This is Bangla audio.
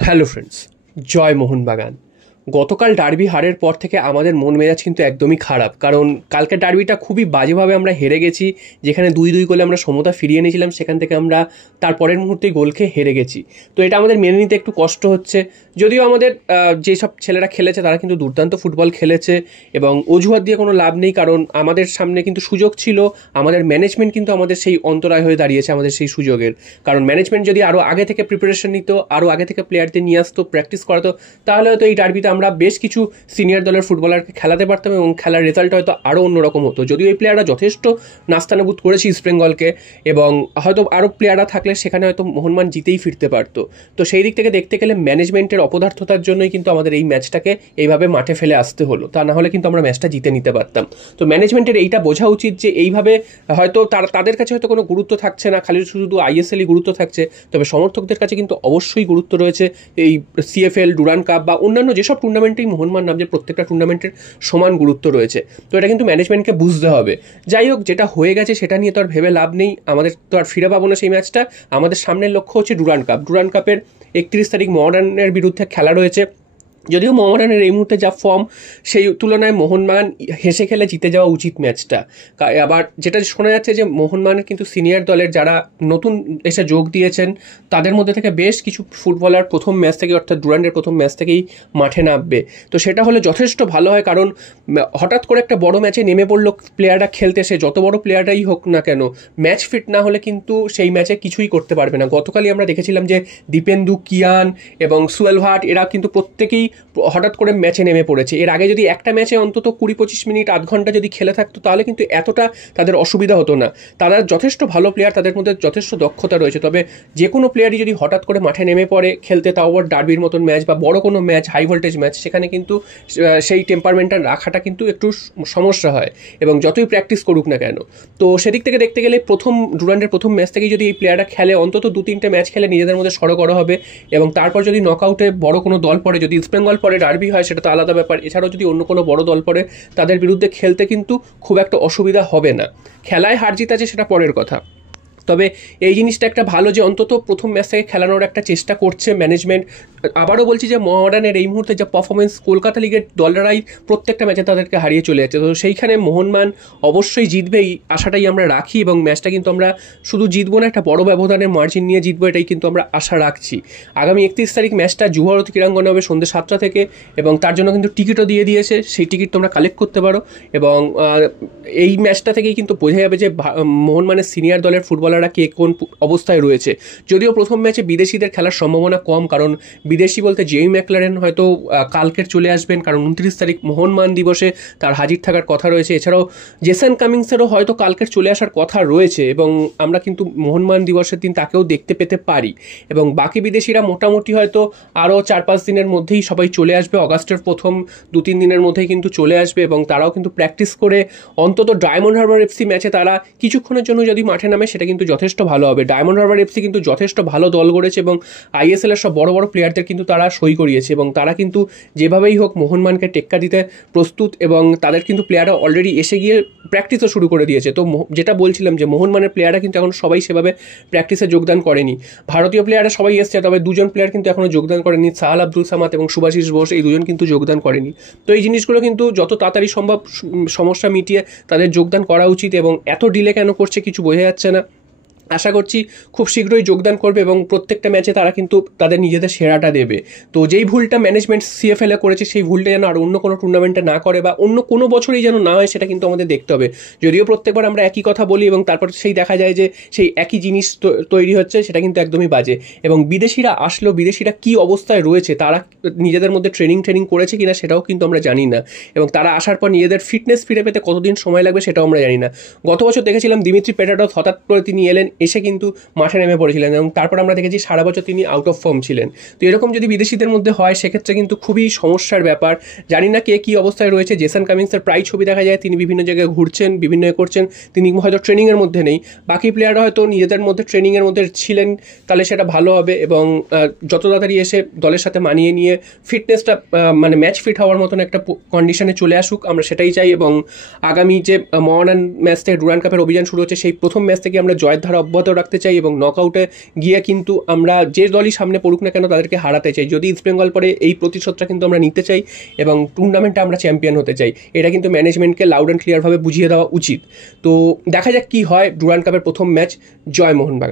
হ্যালো ফ্রেন্ডস, জয় মোহনবাগান। গতকাল ডার্বি হারের পর থেকে আমাদের মন মেজাজ কিন্তু একদমই খারাপ, কারণ কালকের ডার্বিটা খুবই বাজেভাবে আমরা হেরে গেছি। যেখানে 2-2 গোলে আমরা সমতা ফিরিয়ে নিয়েছিলাম, সেখান থেকে আমরা তার পরের মুহূর্তেই গোল খেয়ে হেরে গেছি। তো এটা আমাদের মেনে নিতে একটু কষ্ট হচ্ছে। যদিও আমাদের যেসব ছেলেরা খেলেছে তারা কিন্তু দুর্দান্ত ফুটবল খেলেছে এবং অজুহাত দিয়ে কোনো লাভ নেই, কারণ আমাদের সামনে কিন্তু সুযোগ ছিল। আমাদের ম্যানেজমেন্ট কিন্তু আমাদের সেই অন্তরায় হয়ে দাঁড়িয়েছে আমাদের সেই সুযোগের। কারণ ম্যানেজমেন্ট যদি আরও আগে থেকে প্রিপারেশন নিত, আরও আগে থেকে প্লেয়ারদের নিয়ে আসতো, প্র্যাকটিস করাতো, তাহলে হয়তো এই ডার্বিতে আমরা বেশ কিছু সিনিয়র দলের ফুটবলারকে খেলাতে পারতাম এবং খেলার রেজাল্ট হয়তো আরও অন্যরকম হতো। যদিও এই প্লেয়াররা যথেষ্ট নাস্তানাবুদ করেছে ইস্ট বেঙ্গলকে, এবং হয়তো আরও প্লেয়াররা থাকলে সেখানে হয়তো মোহনবাগান জিতেই ফিরতে পারতো। তো সেই দিক থেকে দেখতে গেলে ম্যানেজমেন্টের অপদার্থতার জন্যই কিন্তু আমাদের এই ম্যাচটাকে এইভাবে মাঠে ফেলে আসতে হলো, তা না হলে কিন্তু আমরা ম্যাচটা জিতে নিতে পারতাম। তো ম্যানেজমেন্টের এইটা বোঝা উচিত যে এইভাবে হয়তো তাদের কাছে হয়তো কোনো গুরুত্ব থাকছে না, খালি শুধু আইএসএলই গুরুত্ব থাকছে, তবে সমর্থকদের কাছে কিন্তু অবশ্যই গুরুত্ব রয়েছে। এই সিএফএল, ডুরান্ড কাপ বা অন্যান্য যেসব টুর্নামেন্টেই মোহনবাগান নামছে, প্রত্যেকটা টুর্নামেন্টের সমান গুরুত্ব রয়েছে। তো এটা কিন্তু ম্যানেজমেন্টকে বুঝতে হবে। যাই হোক, যেটা হয়ে গেছে সেটা নিয়ে তো আর ভেবে লাভ নেই, আমাদের তো আর ফিরে পাবো না সেই ম্যাচটা। আমাদের সামনের লক্ষ্য হচ্ছে ডুরান্ড কাপ। ডুরান্ড কাপের 31 তারিখ মোহামেডানের বিরুদ্ধে খেলা রয়েছে। যদিও মোহামেডানের এই মুহূর্তে যা ফর্ম, সেই তুলনায় মোহনবাগান হেসে খেলে জিতে যাওয়া উচিত ম্যাচটা। আবার যেটা শোনা যাচ্ছে যে মোহনবাগানের কিন্তু সিনিয়র দলের যারা নতুন এসে যোগ দিয়েছেন, তাদের মধ্যে থেকে বেশ কিছু ফুটবলার প্রথম ম্যাচ থেকে, অর্থাৎ ডুরান্ডের প্রথম ম্যাচ থেকেই মাঠে নামবে। তো সেটা হলে যথেষ্ট ভালো হয়, কারণ হঠাৎ করে একটা বড় ম্যাচে নেমে পড়লো প্লেয়াররা খেলতে, সে যত বড় প্লেয়াররাই হোক না কেন, ম্যাচ ফিট না হলে কিন্তু সেই ম্যাচে কিছুই করতে পারবে না। গতকালই আমরা দেখেছিলাম যে দীপেন্দু, কিয়ান এবং সুয়েল ভাট এরা কিন্তু প্রত্যেকেই হঠাৎ করে ম্যাচে নেমে পড়েছে। এর আগে যদি একটা ম্যাচে অন্তত 20-25 মিনিট, আধ ঘন্টা যদি খেলে থাকতো, তাহলে কিন্তু এতটা তাদের অসুবিধা হতো না। তারা যথেষ্ট ভালো প্লেয়ার, তাদের মধ্যে যথেষ্ট দক্ষতা রয়েছে। তবে যে কোনো প্লেয়ারই যদি হঠাৎ করে মাঠে নেমে পড়ে খেলতে, তাও আবার ডার্বির মতন ম্যাচ বা বড় কোনো ম্যাচ, হাই ভোল্টেজ ম্যাচ, সেখানে কিন্তু সেই টেম্পারমেন্টটা রাখাটা কিন্তু একটু সমস্যা হয়, এবং যতই প্র্যাকটিস করুক না কেন। তো সেদিক থেকে দেখতে গেলে ডুরান্ডের প্রথম ম্যাচ থেকেই যদি এই প্লেয়াররা খেলে, অন্তত 2-3টে ম্যাচ খেলে নিজেদের মধ্যে সড়গড় হবে, এবং তারপর যদি নকআউটে বড় কোনো দল পড়ে, যদি ইস্ট বেঙ্গল পরে ডার্বি হয় সেটা তো আলাদা ব্যাপার, এছাড়াও যদি অন্য কোনো বড় দল পড়ে, তাদের বিরুদ্ধে খেলতে কিন্তু খুব একটা অসুবিধা হবে না। খেলায় হার জিত আছে সেটা পরের কথা, তবে এই জিনিসটা একটা ভালো যে অন্তত প্রথম ম্যাচ থেকে খেলানোর একটা চেষ্টা করছে ম্যানেজমেন্ট। আবারও বলছি যে মোহামেডানের এই মুহূর্তে যে পারফরমেন্স, কলকাতা লিগের দলরাই প্রত্যেকটা ম্যাচে তাদেরকে হারিয়ে চলে যাচ্ছে। তো সেইখানে মোহনবাগান অবশ্যই জিতবে, এই আশাটাই আমরা রাখি, এবং ম্যাচটা কিন্তু আমরা শুধু জিতবো না, একটা বড় ব্যবধানের মার্জিন নিয়ে জিতবো, এটাই কিন্তু আমরা আশা রাখছি। আগামী 31 তারিখ ম্যাচটা যুবভারতী ক্রীড়াঙ্গনে হবে সন্ধ্যে 7টা থেকে, এবং তার জন্য কিন্তু টিকিটও দিয়ে দিয়েছে। সেই টিকিট তোমরা কালেক্ট করতে পারো, এবং এই ম্যাচটা থেকেই কিন্তু বোঝা যাবে যে মোহনবাগানের সিনিয়র দলের ফুটবলাররা কে কোন অবস্থায় রয়েছে। যদিও প্রথম ম্যাচে বিদেশিদের খেলার সম্ভাবনা কম, কারণ বিদেশি বলতে জেমি ম্যাকলারেন হয়তো কালকের চলে আসবেন, কারণ 29 তারিখ মোহনবাগান দিবসে তার হাজির থাকার কথা রয়েছে। এছাড়াও জেসন কামিংসেরও হয়তো কালকের চলে আসার কথা রয়েছে, এবং আমরা কিন্তু মোহনবাগান দিবসের দিন তাকেও দেখতে পেতে পারি। এবং বাকি বিদেশিরা মোটামুটি হয়তো আরও 4-5 দিনের মধ্যেই সবাই চলে আসবে, অগাস্টের প্রথম 2-3 দিনের মধ্যেই কিন্তু চলে আসবে, এবং তারাও কিন্তু প্র্যাকটিস করে অন্তত ডায়মন্ড হারবার এফসি ম্যাচে তারা কিছুক্ষণের জন্য যদি মাঠে নামে, সেটা কিন্তু যথেষ্ট ভালো হবে। ডায়মন্ড হারবার এফসি কিন্তু যথেষ্ট ভালো দল গড়েছে, এবং আইএসএল এর সব বড় বড় প্লেয়ারদের কিন্তু তারা সই করিয়েছে, এবং তারা কিন্তু যেভাবেই হোক মোহনবাগানকে টেক্কা দিতে প্রস্তুত, এবং তাদের কিন্তু প্লেয়াররা অলরেডি এসে গিয়ে প্র্যাকটিসও শুরু করে দিয়েছে। তো যেটা বলছিলাম যে মোহনবাগানের প্লেয়াররা কিন্তু এখন সবাই সেভাবে প্র্যাকটিসে যোগদান করেনি। ভারতীয় প্লেয়াররা সবাই এসছে, তবে 2জন প্লেয়ার কিন্তু এখনও যোগদান করেনি, সাহাল আব্দুল সামাদ এবং শুভাশিস বোস, এই 2জন কিন্তু যোগদান করেনি। তো এই জিনিসগুলো কিন্তু যত তাড়াতাড়ি সম্ভব সমস্যা মিটিয়ে তাদের যোগদান করা উচিত, এবং এত ডিলে কেন করছে কিছু বোঝা যাচ্ছে না। আশা করছি খুব শীঘ্রই যোগদান করবে, এবং প্রত্যেকটা ম্যাচে তারা কিন্তু তাদের নিজেদের সেরাটা দেবে। তো যেই ভুলটা ম্যানেজমেন্ট সিএফএল এ করেছে, সেই ভুলটা যেন আর অন্য কোনো টুর্নামেন্টে না করে, বা অন্য কোনো বছরই যেন না হয়, সেটা কিন্তু আমাদের দেখতে হবে। যদিও প্রত্যেকবার আমরা একই কথা বলি, এবং তারপর সেই দেখা যায় যে সেই একই জিনিস তৈরি হচ্ছে, সেটা কিন্তু একদমই বাজে। এবং বিদেশিরা আসলেও বিদেশিরা কী অবস্থায় রয়েছে, তারা নিজেদের মধ্যে ট্রেনিং করেছে কিনা সেটাও কিন্তু আমরা জানি না, এবং তারা আসার পর নিজেদের ফিটনেস ফিরে পেতে কতদিন সময় লাগবে সেটাও আমরা জানি না। গত বছর দেখেছিলাম দিমিত্রি পেটাডস হঠাৎ করে তিনি এলেন, এসে কিন্তু মাঠে নেমে পড়েছিলেন, এবং তারপর আমরা দেখেছি সারা বছর তিনি আউট অফ ফর্ম ছিলেন। তো এরকম যদি বিদেশিদের মধ্যে হয়, সেক্ষেত্রে কিন্তু খুবই সমস্যার ব্যাপার। জানি না কে কী অবস্থায় রয়েছে। জেসন কামিংসের প্রায় ছবি দেখা যায় তিনি বিভিন্ন জায়গায় ঘুরছেন, বিভিন্ন করছেন, তিনি হয়তো ট্রেনিংয়ের মধ্যে নেই। বাকি প্লেয়াররা হয়তো নিজেদের মধ্যে ট্রেনিংয়ের মধ্যে ছিলেন, তাহলে সেটা ভালো হবে, এবং যত তাড়াতাড়ি এসে দলের সাথে মানিয়ে নিয়ে ফিটনেসটা মানে ম্যাচ ফিট হওয়ার মতন একটা কন্ডিশনে চলে আসুক, আমরা সেটাই চাই। এবং আগামী যে মোহনবাগান ম্যাচ থেকে ডুরান্ড কাপের অভিযান শুরু হচ্ছে, সেই প্রথম ম্যাচ থেকে আমরা জয়ের ধারা অব্যাহত রাখতে চাই এবং নকআউটে গিয়ে কিন্তু আমরা যে দলই সামনে পড়ুক না কেন তাদেরকে হারাতে চাই। যদি ইস্ট বেঙ্গল পরে এই প্রতিশোধটা কিন্তু আমরা নিতে চাই এবং টুর্নামেন্টে আমরা চ্যাম্পিয়ন হতে চাই। এটা কিন্তু ম্যানেজমেন্টকে লাউড অ্যান্ড ক্লিয়ারভাবে বুঝিয়ে দেওয়া উচিত। তো দেখা যাক কী হয় ডুরান্ড কাপের প্রথম ম্যাচ। জয় মোহনবাগান।